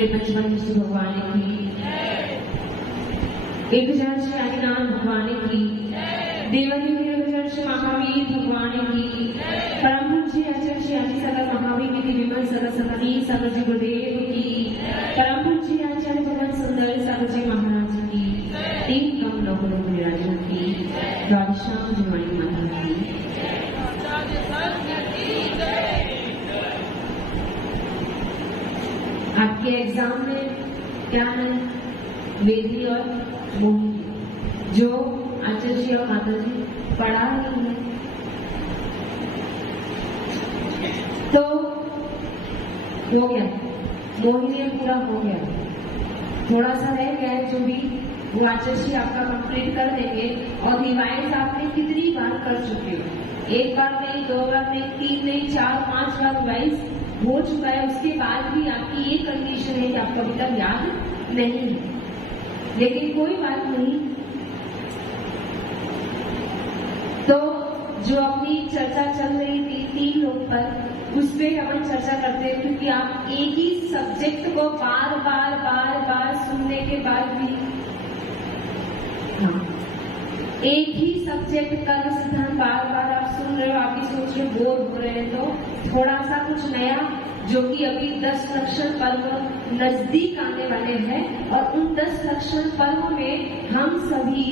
मेरे पंचमन विष्णु भगवान की, 1000 श्री आदिनाथ भगवान की, देवादेव 1000 श्री महावीर भगवान की, परम पूज्य आचार्य श्री आदि सदा महावीर विधि विमल सदा सदानी सागर जी गुरुदेव की, परम पूज्य आचार्य भगवान सुंदर सागर जी महाराज की, 3 कम लोगों विराजों की, द्वादशाम जुमानी माता की। आपके एग्जाम में क्या है? वेदी और मोहिनी, जो आचार्य जी और माता जी पढ़ा रही है। तो हो गया, मोहिनी पूरा हो गया, थोड़ा सा रह गया है जो भी वो आचार्य जी आपका कंप्लीट कर देंगे। और रिवाइज आपने कितनी बार कर चुके हो? 1 बार नहीं, 2 बार नहीं, 3 नहीं, 4, 5 बार रिवाइज हो चुका है। उसके बाद भी आपकी ये कंडीशन है कि आपको अभी तक याद नहीं है, लेकिन कोई बात नहीं। तो जो अपनी चर्चा चल रही थी 3 लोग पर, उस पर अपन चर्चा करते हैं, क्योंकि आप एक ही सब्जेक्ट को बार बार सुनने के बाद भी, हाँ, एक ही सब्जेक्ट का सिद्धांत बार आप सुन रहे हो, आप भी सोच रहे बोर हो रहे हैं। तो थोड़ा सा कुछ नया, जो कि अभी 10 लक्षण पर्व नजदीक आने वाले हैं, और उन 10 लक्षण पर्व में हम सभी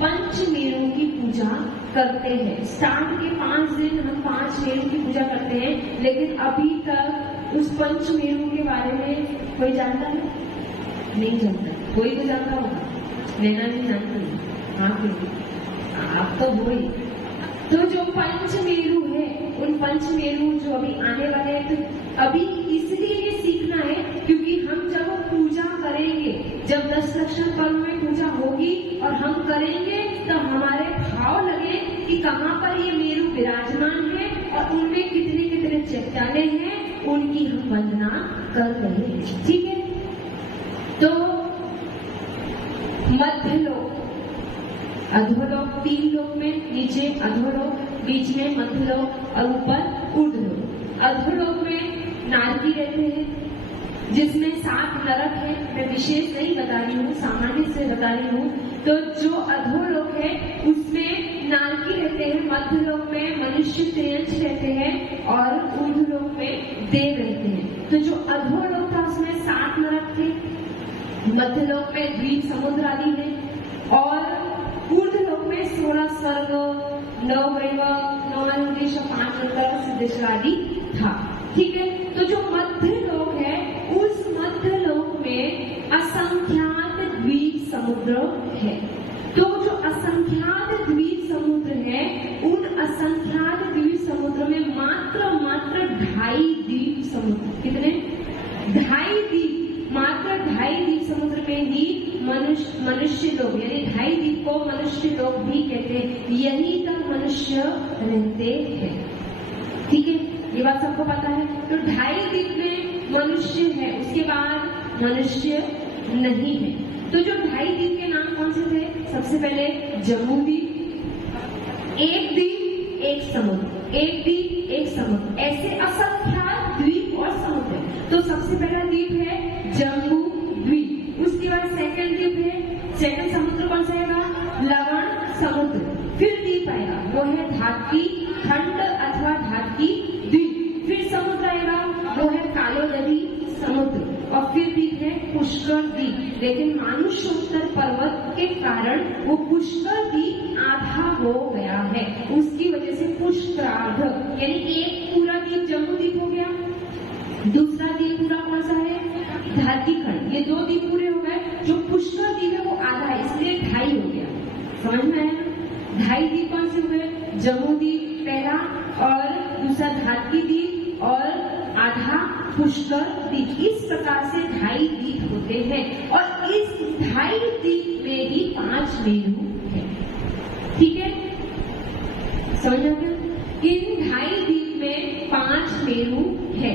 पंचमेरु की पूजा करते हैं। स्टार्ट के 5 दिन हम 5 मेरु की पूजा करते हैं, लेकिन अभी तक उस पंचमेरु के बारे में कोई जानता है? नहीं जानता। कोई तो जानता होगा, मैंने नहीं जानती। हाँ, आप तो हो ही। तो जो पंचमेरु है, उन पंचमेरु जो अभी आने वाले हैं, तो अभी इसलिए ये सीखना है क्योंकि हम जब पूजा करेंगे, जब 10 लक्षण पर्व में पूजा होगी और हम करेंगे, तो हमारे भाव लगे कि कहाँ पर ये मेरु विराजमान है और उनमें कितने कितने चट्टाने हैं, उनकी हम वंदना कर रहे हैं। ठीक है? तो मध्यलोक, अधोलोक 3 लोक में, नीचे अधोलोक, बीच में मध्यलोक और ऊपर ऊर्ध्वलोक। अधोलोक में नारकी रहते हैं, जिसमें 7 नरक है। मैं विशेष नहीं बता रही हूँ, सामान्य से बता रही हूँ। तो जो अधोलोक है उसमें नारकी रहते हैं, मध्यलोक में मनुष्य त्रियंश रहते हैं और ऊर्ध्वलोक में देव रहते हैं। तो जो अधोलोक था उसमें 7 नरक थे, मध्यलोक में द्वीप समुद्र आदि है, और ऊर्ध्वलोक में 16 स्वर्ग, 9 वैभव, 9 अनुदेश, 5 अंतर, सिद्धेश्वर आदि था। ठीक है? तो जो मध्य लोक है, उस मध्य लोक में असंख्यात द्वीप समुद्र है। तो जो असंख्यात द्वीप समुद्र है, उन असंख्यात द्वीप समुद्र में मात्र 2.5 द्वीप समुद्र, कितने? 2.5 द्वीप, मात्र 2.5 द्वीप समुद्र में ही मनुष्य लोग, यानी 2.5 द्वीप को मनुष्य लोग भी कहते हैं। यहीं तक मनुष्य रहते हैं। ठीक है? ये बात सबको पता है। तो 2.5 द्वीप में मनुष्य है, उसके बाद मनुष्य नहीं है। तो जो 2.5 द्वीप के नाम कौन से थे? सबसे पहले जम्बू द्वीप, 1 द्वीप 1 समुद्र, 1 द्वीप 1 समुद्र, ऐसे असंख्यात द्वीप और समुद्र। तो सबसे पहला द्वीप है जम्बू द्वीप, उसके बाद सेकंड द्वीप है, सेकंड समुद्र कौन सा आएगा? लवण समुद्र। फिर द्वीप आएगा, वो है धातकी खंड अथवा धातकी द्वीप। फिर समुद्र आएगा, वो है कालोदरी समुद्र। और फिर द्वीप है पुष्कर द्वीप। लेकिन मानुषोत्तर पर्वत के कारण वो पुष्कर द्वीप आधा हो गया है, उसकी वजह से पुष्करार्ध, यानी एक पूरा द्वीप जम्बू द्वीप हो गया, दूसरा द्वीप पूरा कौन सा है? धातकी खंड। ये 2 द्वीप पूरे हो गए। जो पुष्कर द्वीप है वो आधा है, इसलिए 2.5 हो गया। समझ में आया? 2.5 द्वीप कौन से हुए? जम्बू द्वीप पहला, और दूसरा धातकी द्वीप, और आधा पुष्कर द्वीप। इस प्रकार से 2.5 द्वीप होते हैं, और इस 2.5 द्वीप में ही 5 मेरु है। ठीक है? समझ आ गया? इन 2.5 द्वीप में 5 मेरु है,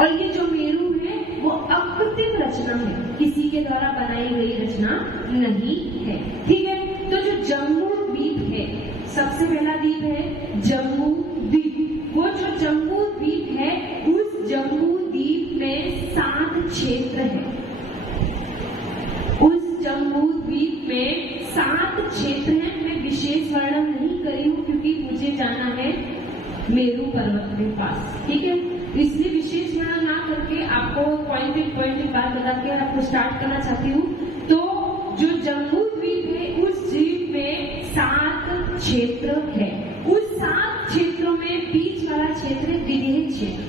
और ये जो मेरु है वो अकृत्रिम रचना है, किसी के द्वारा बनाई गई रचना नहीं है। ठीक है? तो जो जम्बू द्वीप है, सबसे पहला द्वीप है जम्बू द्वीप। वो जो जम्बू द्वीप है, उस जम्बू द्वीप में 7 क्षेत्र है। मेरू पर्वत के पास। ठीक है, इसलिए विशेष वर्णन ना करके आपको पॉइंट एक बात बता के आपको स्टार्ट करना चाहती हूँ। तो जो जम्मू द्वीप है, उस द्वीप में 7 क्षेत्र है। उस 7 क्षेत्रों में बीच वाला क्षेत्र है विदेह क्षेत्र।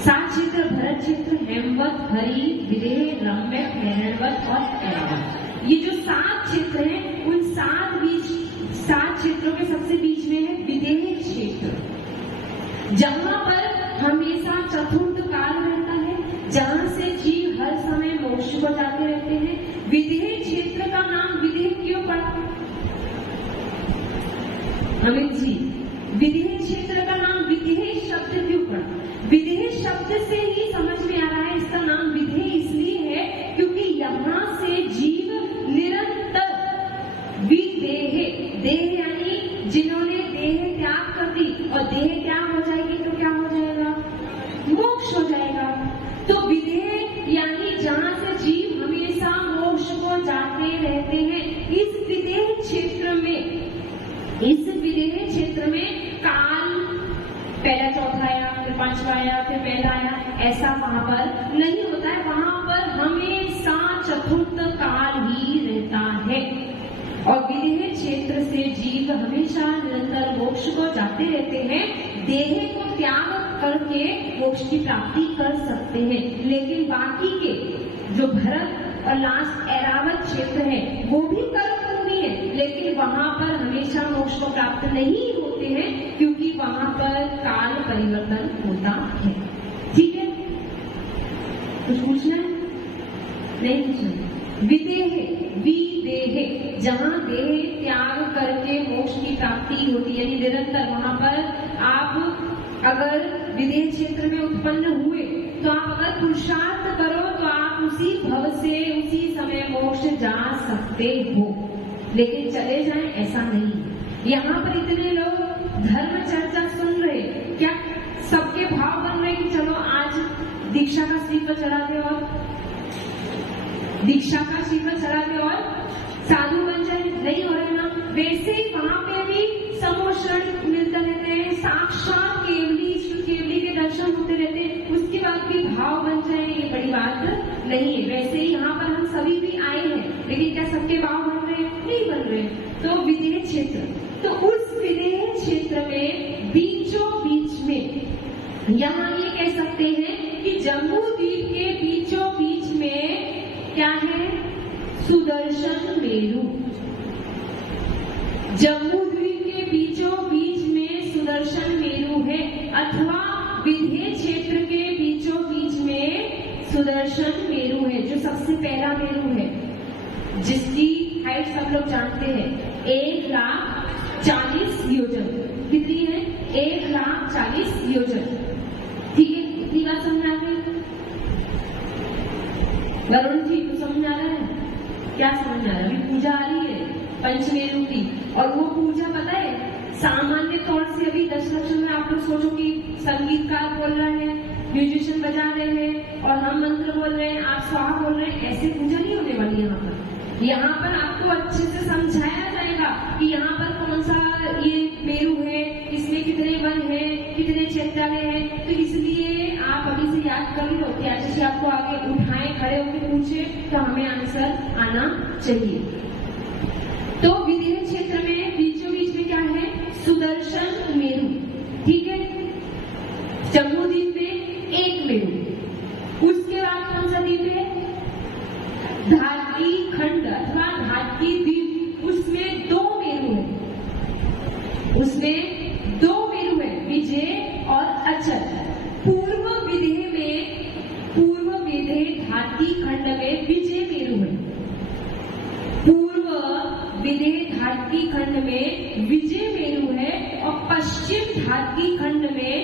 7 क्षेत्र भरत क्षेत्र, हेमवत, हरि, विदेह, रम्यक, हेरणवत और ऐरावत। ये जो 7 क्षेत्र हैं, उन 7 क्षेत्रों के सबसे बीच में है विदेह क्षेत्र, जहां पर हमेशा चतुर्थ काल रहता है, जहां से जीव हर समय मोक्ष को जाते रहते हैं। विदेह क्षेत्र का नाम विदेह क्यों पड़ा? अमित जी, विदेह क्षेत्र का नाम विदेह शब्द क्यों पड़ा? विदेह शब्द से ही समझ में आ रहा है इसका नाम विदेह इसलिए है क्योंकि यहाँ से जीव निरंतर विदेह, देह यानी जिन्होंने देह त्याग कर दी, और देह त्याग हो जाएगी तो क्या हो जाएगा? मोक्ष हो जाएगा। तो विदेह यानी जहाँ से जीव हमेशा मोक्ष को जाते रहते हैं। इस विदेह क्षेत्र में काल पहला चौथा आया, फिर 5वां आया, फिर पहला आया, ऐसा वहां पर नहीं होता है। वहां पर हमेशा चतुर्थ काल ही रहता है, और विदेह क्षेत्र से जीव हमेशा निरंतर मोक्ष को जाते रहते हैं। देह को त्याग करके मोक्ष की प्राप्ति कर सकते हैं, लेकिन बाकी के जो भरत और लास्ट ऐरावत क्षेत्र है वो भी कर्म भूमि है, लेकिन वहां पर हमेशा मोक्ष को प्राप्त नहीं होते हैं क्योंकि वहां पर काल परिवर्तन होता है। ठीक है, कुछ पूछना है? नहीं पूछना। विदेह जहाँ देह त्याग करके मोक्ष की प्राप्ति होती है, यानी निरंतर वहां पर आप अगर विदेह क्षेत्र में उत्पन्न हुए तो आप अगर पुरुषार्थ करो तो आप उसी भव से उसी समय मोक्ष जा सकते हो, लेकिन चले जाएं ऐसा नहीं। यहाँ पर इतने लोग धर्म चर्चा सुन रहे, क्या सबके भाव बन रहे कि चलो आज दीक्षा का श्रीफल चढ़ा दे और दीक्षा का श्रीफल चढ़ा दे और साधु बन जाए? नहीं हो रहे ना। वैसे ही वहां पे भी समोषण मिलते रहते हैं, साक्षात केवली के दर्शन होते रहते हैं, उसके बाद भी भाव बन जाए ये बड़ी बात नहीं है। वैसे ही यहाँ पर हम सभी भी आए हैं, लेकिन क्या सबके भाव बन रहे हैं? नहीं बन रहे। तो विदेह क्षेत्र, तो उस विदेह क्षेत्र में बीचों बीच में यहाँ ये कह सकते हैं कि जम्मू द्वीप के बीचों बीच में क्या है? सुदर्शन मेरू। जम्मू द्वीप के बीचों बीच में सुदर्शन मेरू है, अथवा विदेह क्षेत्र के बीचों बीच में सुदर्शन मेरू है, जो सबसे पहला मेरू है, जिसकी हाइट सब लोग जानते हैं 1,40,000 योजन। कितनी है? 1,40,000 योजन। ठीक है, इतनी बात समझ आ गई? वरुण जी तो समझ आ रहा है? क्या समझ आ रहा है? अभी पूजा आ रही है पंचमेरू की, और वो पूजा पता है सामान्य तौर से अभी 10 लक्ष में आप लोग सोचो कि संगीतकार बोल रहे हैं, म्यूजिशियन बजा रहे हैं और हम मंत्र बोल रहे हैं, आप स्वाहा बोल रहे हैं, ऐसे पूजा नहीं होने वाली। यहाँ पर आपको अच्छे से समझाया जाएगा कि यहाँ पर कौन सा ये मेरू है, इसमें कितने वन है, कितने चैत्यालय है। तो इसलिए आप अभी से याद कर लो कि आज से आपको आगे उठाए, खड़े होकर पूछे तो हमें आंसर आना चाहिए। तो विदेह क्षेत्र में बीचों बीच में क्या है? सुदर्शन मेरू। ठीक है, जम्मू द्वीप में एक मेरू, उसके बाद कौन सा द्वीप है? धारकी खंड अथवा धारकी द्वीप, उसमें 2 मेरू है, उसमें 2 मेरू है, विजय और अचल। पूर्व विदेह धारकी खंड में विजय मेरू है, पूर्व विदेह धारकी खंड में विजय मेरू है, और पश्चिम धारकी खंड में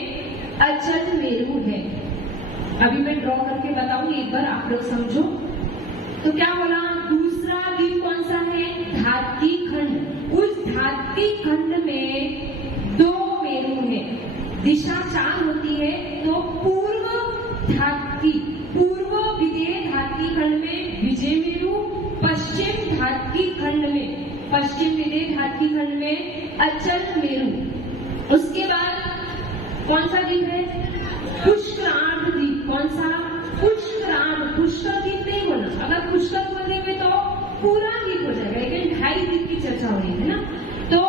अचल मेरू है। अभी मैं ड्रॉ करके बताऊंगी, एक बार आप लोग समझो। तो क्या बोला? दूसरा द्वीप कौन सा है? धारकी खंड। उस धारकी खंड में 2 मेरू है, दिशा 4 होती है। तो पूर्व विदेह धारकी खंड में विजय मेरू, पश्चिम विदेह धारकी खंड में अचल मेरू। उसके बाद कौन सा द्वीप है? पुष्करार्ध द्वीप। कौन सा? पुष्करार्ध। पुष्कर द्वीप नहीं बोला, अगर पुष्कर बोल देंगे तो पूरा द्वीप हो जाएगा, लेकिन 2.5 द्वीप की चर्चा हो रही है ना। तो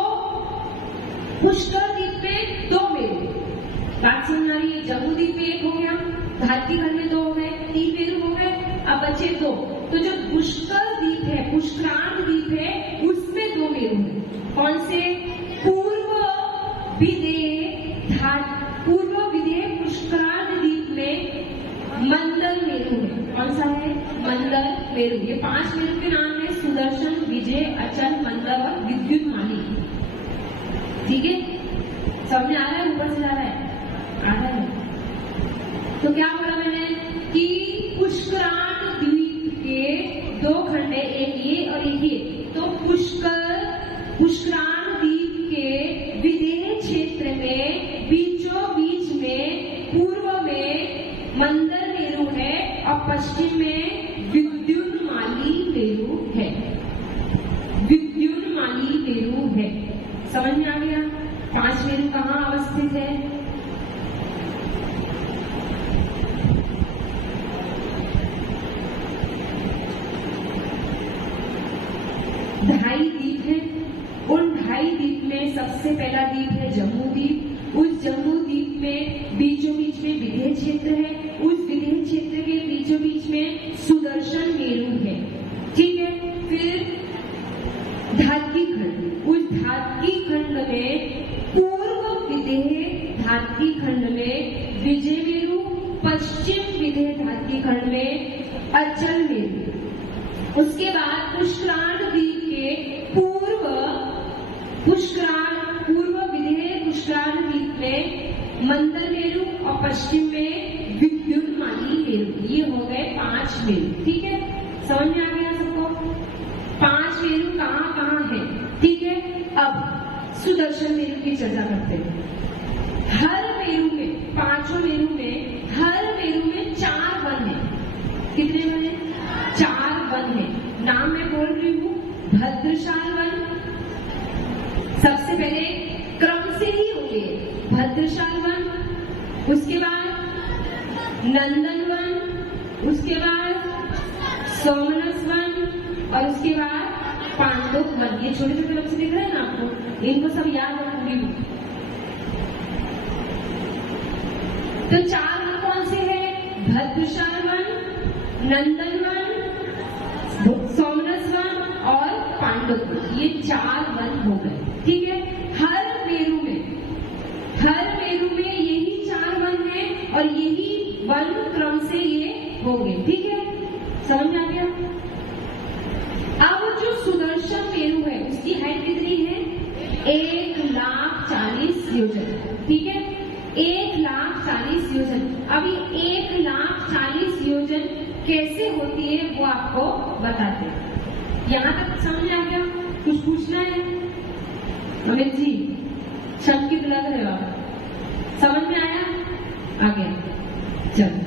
पुष्कर द्वीप में 2 मेरू, बात समझ आ रही है? जम्मू द्वीप में 1 हो गया, भारतीय खंड में 2 हो गए, 3 मेरू हो गए, अब बचे 2। तो जो पुष्कर द्वीप है, पुष्करार्ध द्वीप है, उसमें 2 मेरू है। कौन से? पूर्व विदेह पुष्करार्ध द्वीप में मंदर मेरू है। कौन सा है? मंदर मेरू। ये 5 मेरू के नाम है: सुदर्शन, विजय, अचल, मंदर और विद्युन्माली। ठीक है, समझ आ रहा है? ऊपर से जा रहा है? आ रहा है। तो क्या बोला मैंने कि पुष्करार्ध द्वीप के 2 खंड है, एक ये और एक ये। तो पुष्करार्ध द्वीप के विदेह क्षेत्र में बीचों बीच में पूर्व में मंदर मेरू है और पश्चिम में विद्युन्माली मेरू है। विद्युन्माली मेरू है। समझ में आ गया? 5 मेरू कहाँ अवस्थित है? ढाई द्वीप है। उन 2.5 द्वीप में सबसे पहला द्वीप है जम्मू द्वीप। उस जम्मू द्वीप में बीचों बीच में विदेह क्षेत्र है। उस विदेह क्षेत्र के बीचों बीच में सुदर्शन मेरू है। ठीक है, फिर धात्की खंड। उस धात्की खंड में पूर्व विदेह धात्की खंड में विजय मेरू, पश्चिम विदेह धात्की खंड में अचल मेरू। उसके बाद पुष्करार्ध द्वीप के पूर्व विदेह पुष्करार्ध द्वीप में मंदर मेरू और पश्चिम में विद्युन्माली मेरू। ये हो गए 5 मेरू। ठीक है, समझ में आ गया सबको? 5 मेरू कहाँ कहाँ है? ठीक है, अब सुदर्शन मेरू की चर्चा करते हैं। हर मेरू में, 5 मेरू में, हर मेरू में 4 वन है। कितने वन है? 4 वन है। नाम मैं बोल रही हूँ, भद्रशाल वन। सबसे पहले क्रम से ही होंगे, भद्रशाल वन, उसके बाद नंदन वन, उसके बाद सोमनस वन और उसके बाद पांडव वन। ये छोटे छोटे बच्चे दिख रहे हैं ना आपको, इनको सब याद रखूंगी। तो 4 वन कौन से है? भद्रशाल वन, नंदन वन, सोमनस वन और पांडव वन। ये 4 वन हो गए। ठीक है, हर मेरू में यही 4 वन है और यही वन क्रम से ये हो गए। ठीक है, समझ में आ गया? अब जो सुदर्शन मेरू है उसकी हाइट कितनी है? 1,40,000 योजन। ठीक है, 1,40,000 योजन। अभी 1,40,000 योजन कैसे होती है वो आपको बताते हैं। यहाँ तक समझ में आ गया? कुछ पूछना है? अमित जी शब्द की लग रहे हो आप? समझ में आया? आ गया? चलो,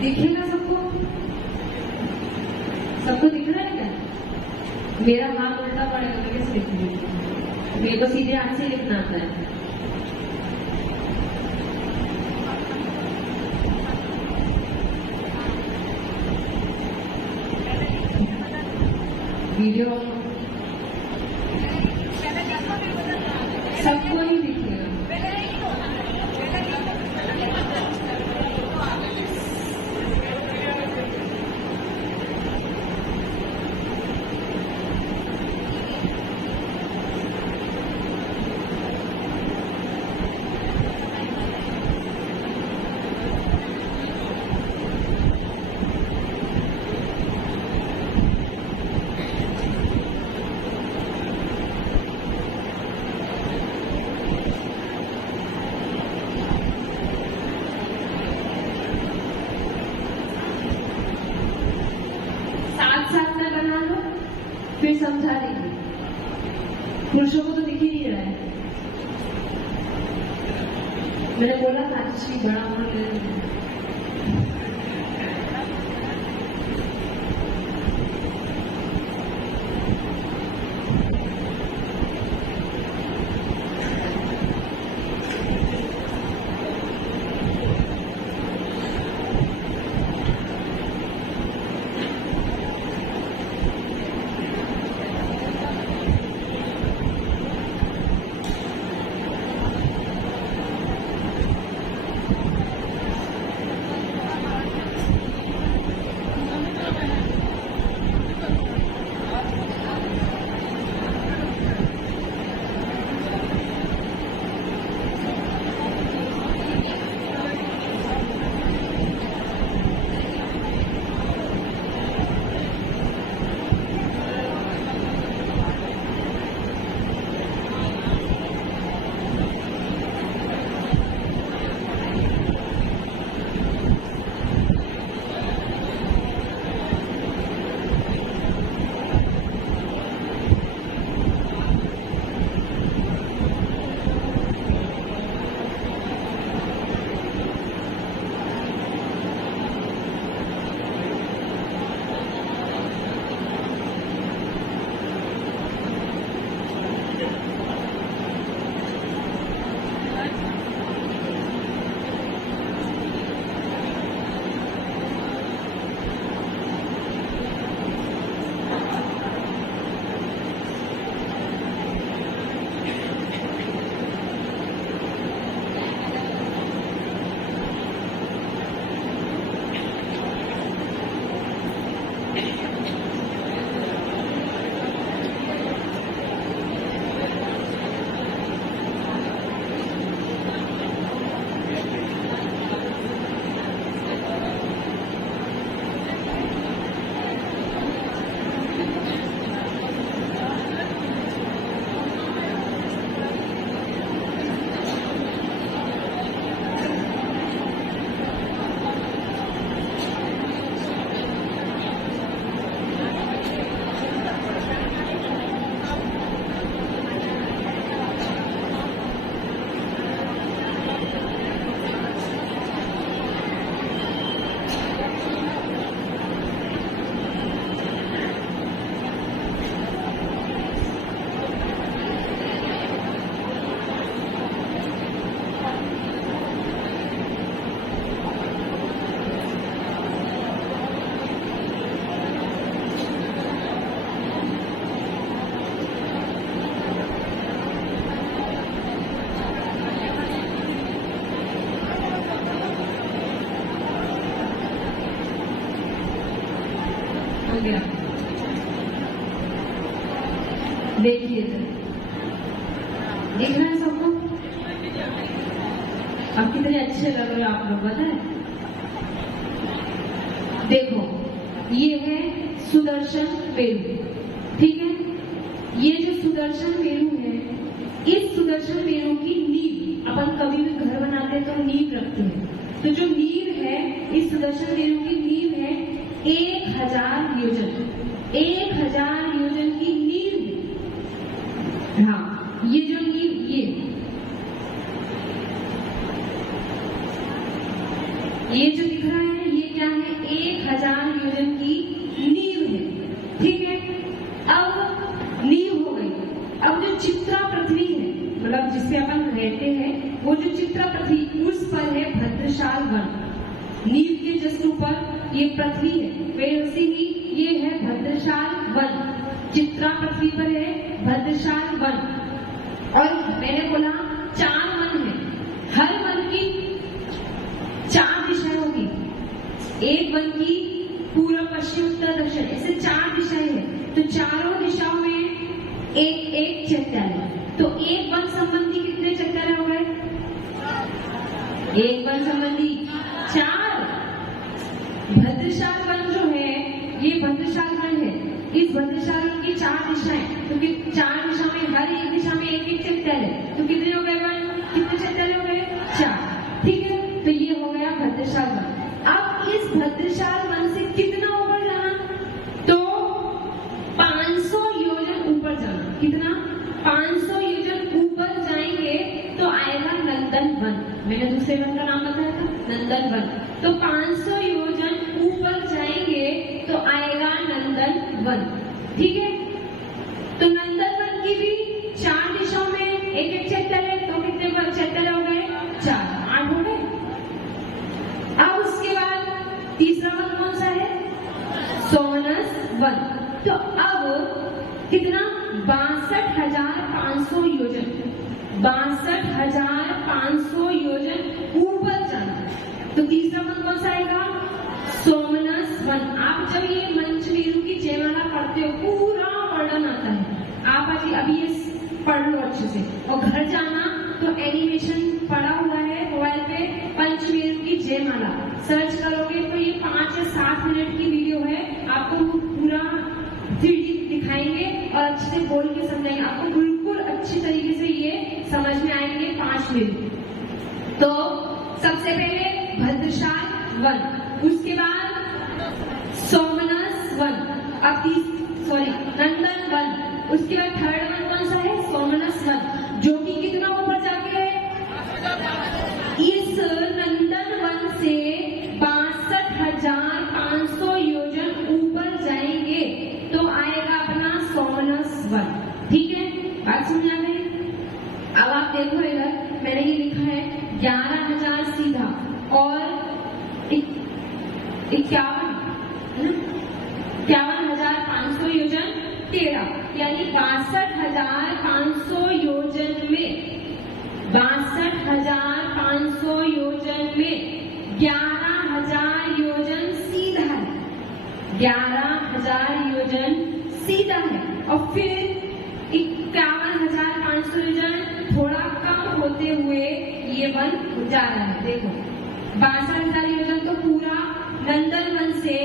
दिखेगा सबको? सबको दिख रहा है क्या? मेरा हाथ उल्टा पड़ेगा, मैं कैसे लिखूंगी? मेरे को सीधे हाथ से लिखना आता है। वीडियो सबको ही दिखेगा। फिर समझा देंगे। पुरुषों को तो दिख ही नहीं रहा है। मैंने बोला था अच्छी बड़ा गया। देखिए देख रहे हैं सबको, अब कितने अच्छे लग रहे हो आप लोग, पता है। देखो ये है सुदर्शन पेरू, ठीक है। ये जो सुदर्शन पेरू है, इस सुदर्शन पेरू की नींव, अपन कभी भी घर बनाते हैं तो नींव रखते हैं, तो जो नींव है इस सुदर्शन पेरू की नींव है 1000 योजन, 1000 योजन की नींव है। हाँ, ये जो नींव ये जो दिख रहा है ये क्या है, 1000 योजन की नींव है, ठीक है। अब नींव हो गई, अब जो चित्रा पृथ्वी है, मतलब जिससे अपन रहते हैं, वो जो चित्रा पृथ्वी उस पर है भद्रशाल वन। नींव के जस्ट ऊपर ये पृथ्वी है, वैसे ही ये है भद्रशाल वन। चित्रा पृथ्वी पर है भद्रशाल वन, और मैंने बोला 4 वन है, हर वन की 4 दिशाएं होगी। एक वन की पूर्व पश्चिम उत्तर दक्षिण, ऐसे 4 दिशाएं हैं, तो चारों दिशाओं में एक एक चैत्यालय। तो एक वन संबंधी कितने चैत्यालय हो गए, एक वन संबंधी 4। भद्रशाल वन जो है ये भद्रशाल वन है, इस भद्रशाल वन की 4 दिशाएं, क्योंकि 4 दिशा में हर एक दिशा में एक एक चैत्यालय, तो कितने हो गए वन, कितने चैत्यालय हो गए, 4, ठीक है। तो ये हो गया भद्रशाल वन। अब इस भद्रशाल वन से कितना ऊपर जाना, तो 500 योजन ऊपर जाना। कितना, 500 योजन ऊपर जाएंगे तो आएगा नंदन वन। मैंने दूसरे वन का नाम बताया था, नंदन वन। तो 500 योजन ऊपर जाएंगे तो आएगा नंदन वन, ठीक है। तो नंदन वन की भी 4 दिशाओं में एक एक चैत्यालय, तो कितने चैत्यालय हो गए, 4, 8 हो गए। अब उसके बाद तीसरा वन कौन सा है, सोमनस वन। तो अब कितना, 62,500 योजन, 62,500 योजन ऊपर जाना। तो तीसरा वन कौन सा आएगा, सोमनस वन। आप जब ये मंचमेरु की जयमाला पढ़ते हो पूरा वर्णन आता है, आप अभी ये पढ़ लो अच्छे से, और घर जाना तो एनिमेशन पड़ा हुआ है मोबाइल पे, पंचमेरु की जयमाला सर्च करोगे तो ये 5 या 7 मिनट की वीडियो है, आपको पूरा 3D दिखाएंगे और अच्छे से बोल के समझाएंगे, आपको बिल्कुल अच्छी तरीके से ये समझ में आएंगे 5 मिनट। तो सबसे पहले भद्रशाल वन, उसके बाद सोमनस वन, अब नंदन वन, उसके बाद थर्ड वन कौन सा है, सोमनस वन, जो कि कितना ऊपर जाके है, इस नंदन वन से 62,500 योजन ऊपर जाएंगे तो आएगा अपना सोमनस वन, ठीक है। बात समझ आ गई। अब आप देखो इधर मैंने ये लिखा है 11,000 सीधा और 51,500 योजन टेढ़ा, यानी 62,500 योजन में 62,500 योजन में 11,000 योजन सीधा है, 11,000 योजन सीधा है, और फिर 51,500 योजन थोड़ा कम होते हुए ये वन जा रहा है। देखो 62,000 योजन तो पूरा नंदन वन से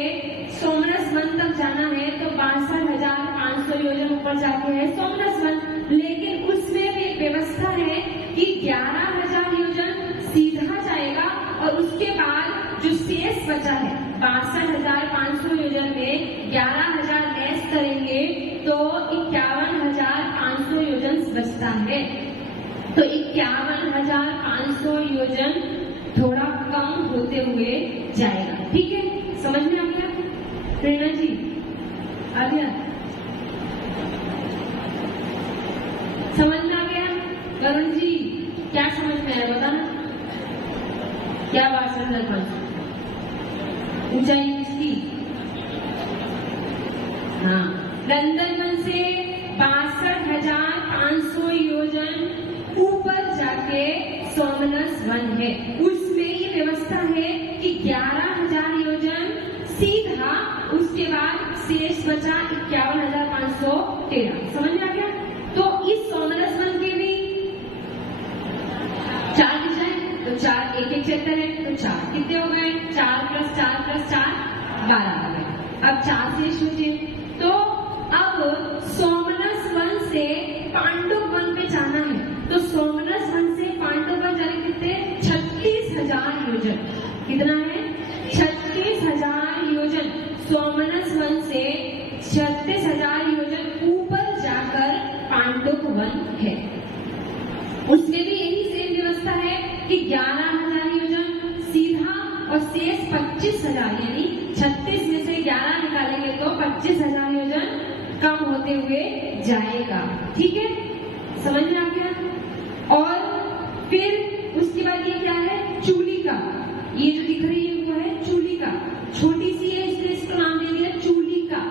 सोमनस वन तक जाना है, तो 62,500 योजन ऊपर जाके है सोमनस वन, लेकिन उसमें भी एक व्यवस्था है कि 11,000 योजन सीधा जाएगा और उसके बाद जो शेष बचा है 62,500 योजन में 11,000 लेस करेंगे तो 51,500 योजन बचता है। तो 51,500 योजन थोड़ा कम होते हुए जाएगा, ठीक है। समझ में आ गया प्रेरणा जी, आ गया, समझ में आ गया। वरुण जी क्या समझ में आया बताना, क्या 62,500 ऊंचाई किसकी, हाँ, नंदन वन से 62,500 योजन ऊपर जाके सोमनस वन है, उसमें ये व्यवस्था है कि 11,000 योजन सीधा, उसके बाद शेष 76 है तो 4 कितने हो गए, 4 + 4 + 4 12 हो गए। अब 4 से सोचिए, तो अब सोमनस वन से पांडुप वन पे जाना है, तो सोमनस वन से पांडुप वन जाने कितने, 36,000 योजन। कितना है, 36,000 योजन। सोमनस वन से 36,000 योजन ऊपर जाकर पांडुप वन है। उसमें भी यही सेम व्यवस्था है कि 11,000 योजन सीधा और शेष 25,000, यानी 36 में से 11 निकालेंगे तो 25,000 योजन कम होते हुए जाएगा। ठीक है, समझ में आ गया। और फिर उसके बाद ये क्या है, चूलिका। ये जो दिख रही है वो है चूलिका, छोटी सी है इसलिए इसको नाम दे दिया चूलिका,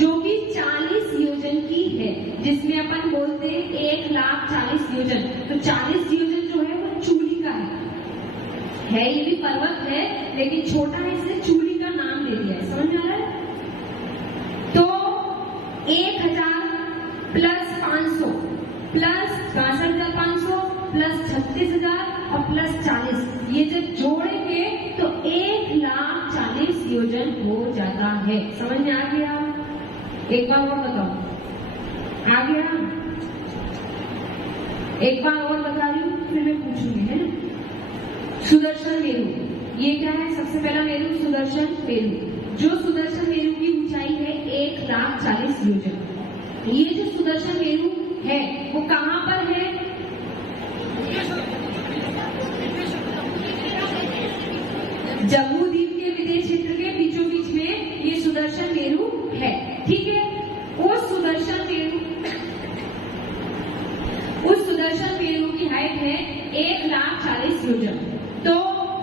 जो कि 40 योजन की है, जिसमें अपन बोलते हैं 1,40,000 योजन। तो 40 योजन जो है वो चूलिका है, ये भी पर्वत है लेकिन छोटा है इसलिए चूलिका नाम दे दिया है। समझ में आ रहा है। तो 1,000 + 500 + 62,500 + 36,000 और +40, ये जब जोड़ेंगे तो 1,40,000 योजन हो जाता है। समझ में आ गया। एक बार और बताओ, आ गया। एक बार और बता रही हूँ फिर मैं पूछूंगी, है ना। सुदर्शन मेरु, ये क्या है, सबसे पहला मेरु सुदर्शन मेरु। जो सुदर्शन मेरु की ऊंचाई है 1,40,000 योजन। ये जो सुदर्शन मेरु है वो कहाँ पर है, जम्मू द्वीप के विदेश क्षेत्र के बीचों बीच में ये सुदर्शन मेरु है। ठीक है, उस सुदर्शन मेरु की हाइट है 1,40,000 योजन। तो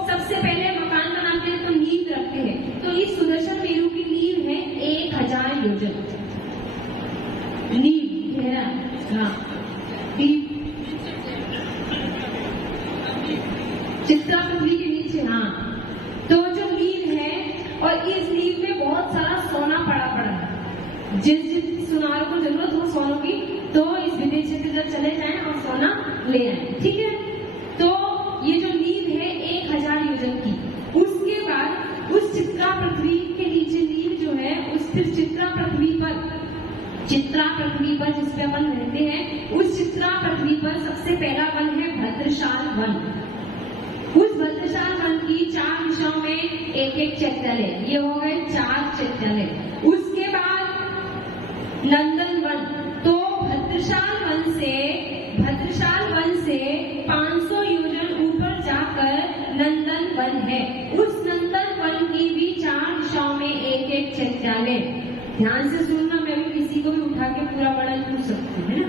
सबसे पहले मकान बनाते हैं तो नींव रखते हैं, तो इस सुदर्शन मेरु की नींव है 1,000 योजन। नींव है ना, हाँ, चित्रा पृथ्वी के नीचे। हाँ, तो जो नींव है, और इस नींव में बहुत सारा सोना पड़ा है। जिस सुनार को जरूरत हो सोनों की, तो इस विदेश क्षेत्र जब चले जाएं और सोना ले आए। ठीक है, तो ये जो नींव है 1,000 योजन की। उसके बाद उस चित्रा पृथ्वी के नीचे नींव जो है, उस चित्रा पृथ्वी पर जिसपे अपन रहते हैं, उस चित्रा पृथ्वी पर सबसे पहला वन है भद्रशाल वन। उस भद्रशाल वन की 4 दिशाओं में एक चैत्यालय, ये हो गए 4 चैत्यालय। उसके बाद नंदन वन, तो भद्रशाल वन से 500 योजन ऊपर जाकर नंदन वन है। उस नंदन वन की भी 4 दिशाओं में एक चैत्यालय। ध्यान से सुनना, मैं भी किसी को भी उठा के पूरा वर्णन पूछ सकती हूँ, है ना।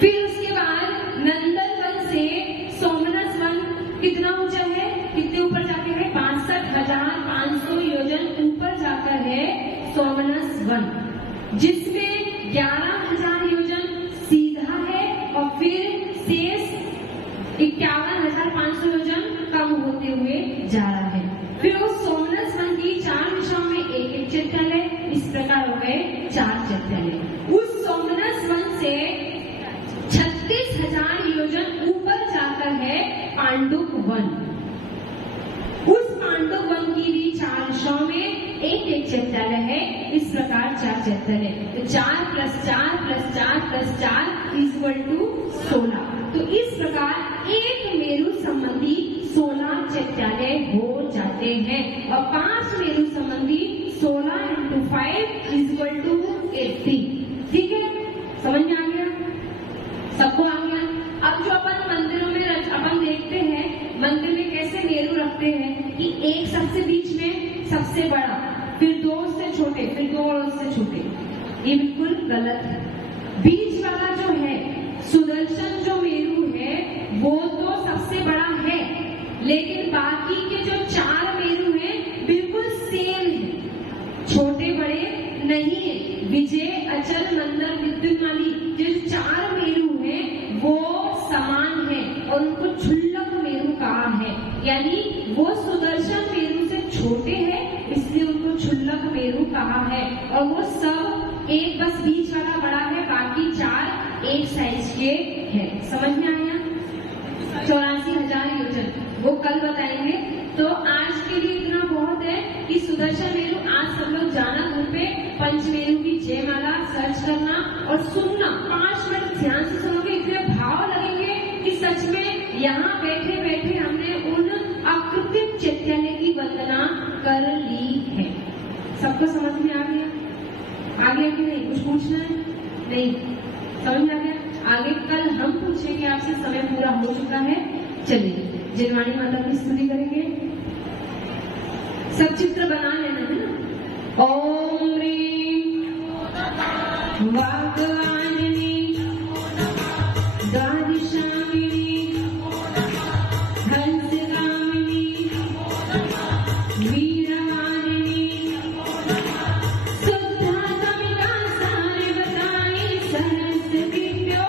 फिर उसके बाद नंदन वन से सोमनस वन कितना ऊंचा है, कितने ऊपर जाके है, 62,500 योजन ऊपर जाकर है सोमनस वन, जिसमें 11,000 योजन सीधा है और फिर शेष 51,500 योजन कम होते हुए जा रहा है। फिर उस सोमनस वन की 4 दिशाओं में एक चैत्यालय, इस प्रकार हो गए 4 चैत्यालय। उस सोमनस वन से 36,000 योजन ऊपर जाकर है पांडुप वन। उस पांडुप वन की भी 4 दिशाओं में एक चैत्यालय है, इस प्रकार 4 चैत्यालय। तो 4 + 4 + 4 + 4 = 16। तो इस प्रकार एक मेरु संबंधी 16 चैत्यालय हो जाते हैं, और 5 मेरु संबंधी 16 × 5 = 80। ठीक है, समझ में आ गया, सबको आ गया। अब जो अपन मंदिरों में अपन देखते हैं, मंदिर में कैसे मेरु रखते हैं कि एक सबसे बीच में सबसे बड़ा, फिर 2 उससे छोटे, फिर 2 और उससे छोटे। ये बिल्कुल गलत है। बीच वाला जो है सुदर्शन जो मेरु है वो तो सबसे बड़ा है, लेकिन बाकी के जो 4 मेरु हैं बिल्कुल सेम है, छोटे बड़े नहीं है। विजय, अचल, नंदन, विद्युन्माली जो 4 मेरु हैं वो समान है और उनको क्षुल्लक मेरु कहा है, यानी वो सुदर्शन मेरु से छोटे हैं इसलिए उनको क्षुल्लक मेरु कहा है। और वो सब एक बस बीच वाला बड़ा है, बाकी 4 एक साइज के हैं। समझ में आया। 84,000 योजन वो सबको समझ में आ गया? आ गया कि नहीं? कुछ पूछना है? नहीं, समझ में आ गया? आगे कल हम पूछेंगे आपसे, समय पूरा हो चुका है। चलिए जिनवाणी माता की स्तुति करेंगे। सब चित्र बना लेना है ना। ओम ह्रीं वाग्वाणी द्वादशामिनी हंसगामिनी वीरवारिणी शुद्धा कविता सारे बताई सरस्वतीभ्यो